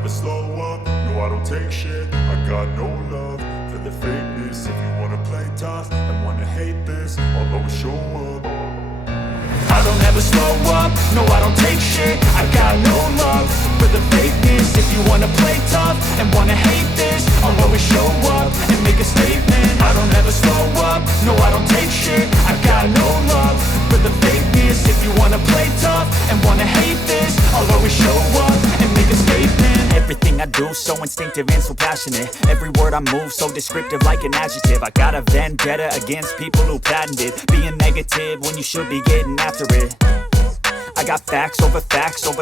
never slow up, no I don't take shit. I got no love for the fakeness. If you wanna play tough and wanna hate this, I'll always show up. I don't ever slow up, no I don't take shit. I got no love for the fakeness. If you wanna play tough and wanna hate this, I'll always show up and make a statement. I don't ever slow up, no I don't take shit. I got no love for the fakeness. If you wanna play tough and wanna hate this, I'll always show up and make a statement. Everything I do so instinctive and so passionate. Every word I move so descriptive like an adjective. I got a vendetta against people who patented being negative when you should be getting after it. I got facts over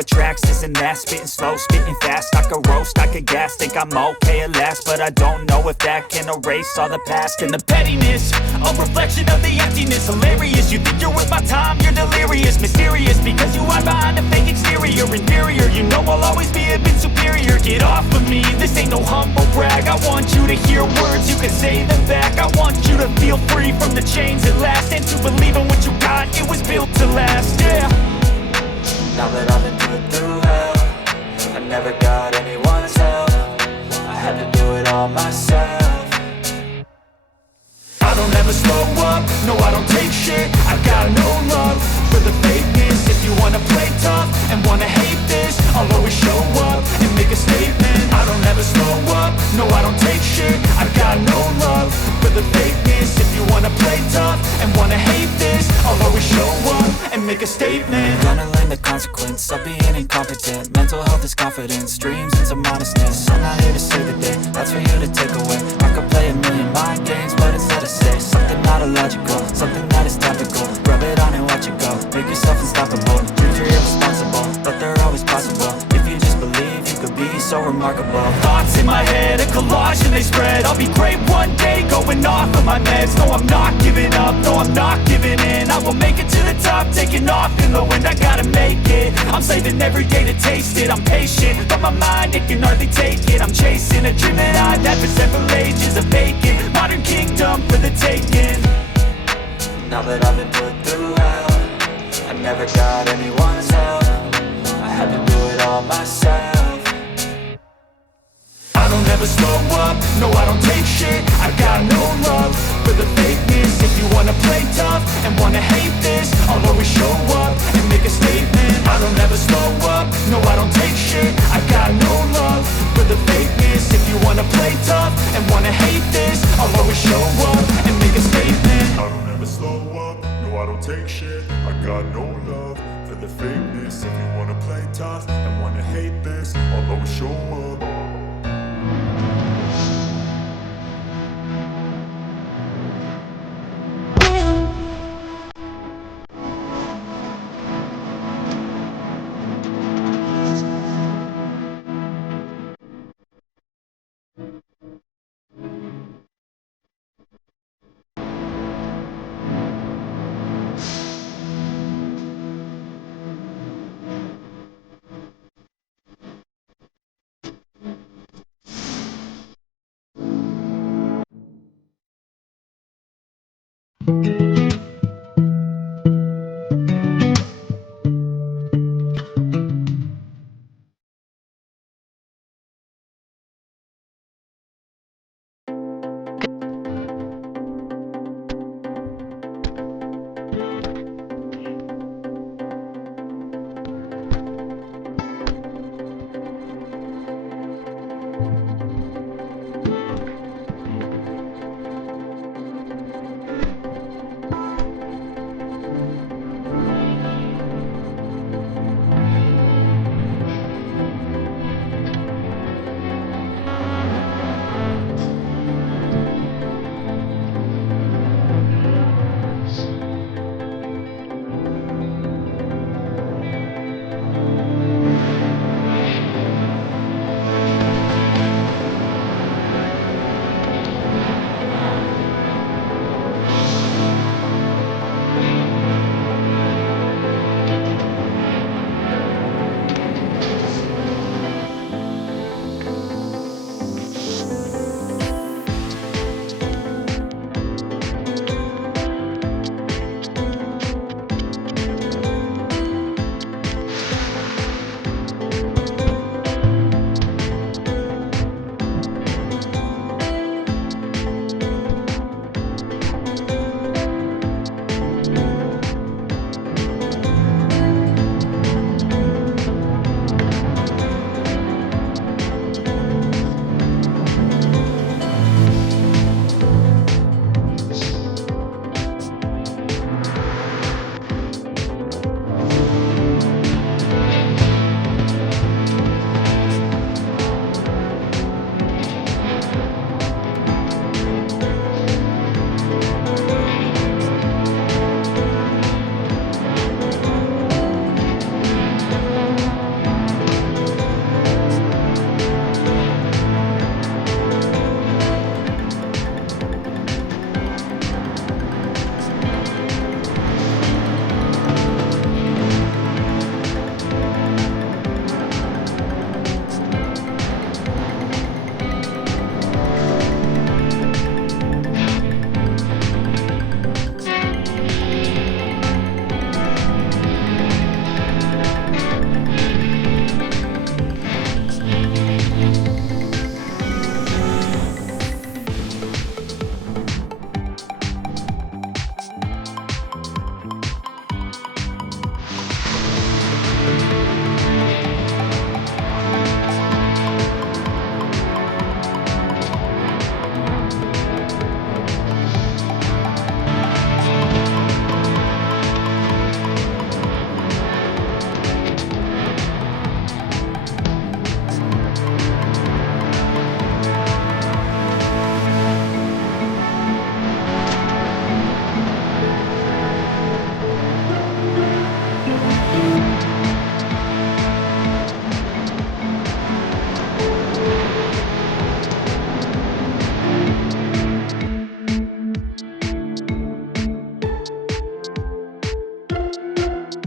tracks, this and that. Spitting slow, spitting fast. I could roast, I could gas. Think I'm okay at last, but I don't know if that can erase all the past. And the pettiness, a reflection of the emptiness. Hilarious, you think you're worth my time, you're delirious. Mysterious, because you hide behind a fake exterior. Inferior, you know I'll always be a bit superior. Get off of me, this ain't no humble brag. I want you to hear words, you can say them back. I want you to feel free from the chains at last, and to believe in what you got, it was built to last, yeah. Now that I've been put through hell, I never got anyone's help. I had to do it all myself. I don't ever slow up, no I don't take shit. I got no love for the fakeness. If you wanna play tough and wanna hate this, I'll always show up and make a statement. I don't ever slow up, no I don't take shit. I got no love for the fakeness. If you wanna play tough and wanna hate this, I'll always show up and make a statement. Gonna learn the consequence of being incompetent. Mental health is confidence, dreams and some honestness. I'm not here to save the day, that's for you to take away. I could play a million mind games, but instead I say something not illogical, something that is topical. Rub it on and watch it go, make yourself unstoppable. Dreams are irresponsible, but they're always possible. If you just believe, you could be so remarkable. Thoughts in my head, a collage and they spread. I'll be great one day, going off of my meds. No, I'm not giving up, no, I'm not giving in. I will make it to the top, taking off in the wind. I gotta make it, I'm saving every day to taste it. I'm patient, but my mind, it can hardly take it. I'm chasing a dream that I've had for several ages. A vacant, modern kingdom for the taking. Now that I've been put through hell, I never got anyone's help. I had to do it all myself. I don't ever slow up, no I don't take shit. I got no love for the fakeness. If you wanna play tough and wanna hate this, I'll always show up and make a statement. I don't ever slow up, no I don't take shit. I got no love for the fakeness. If you wanna play tough and wanna hate this, I'll always show up and make a statement. I don't ever slow up, no I don't take shit. I got no love for the fakeness. If you wanna play tough and wanna hate this, I'll always show up.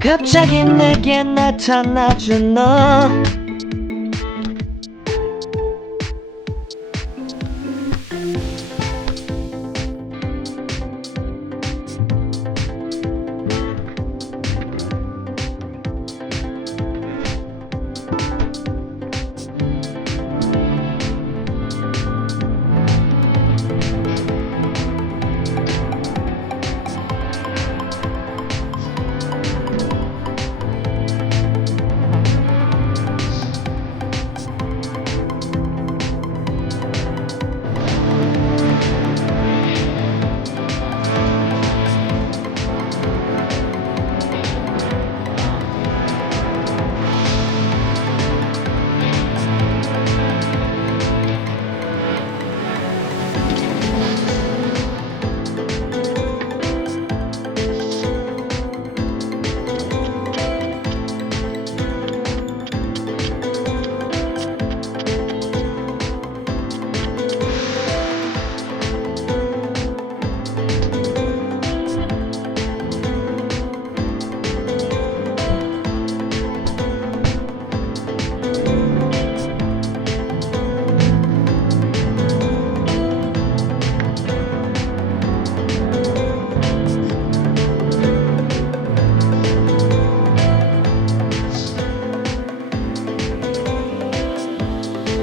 갑자기 내게 나타나준 너